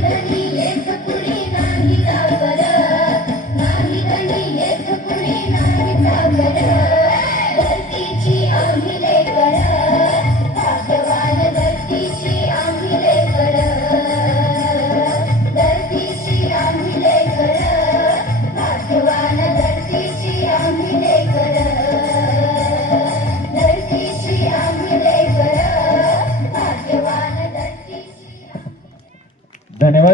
Thank you.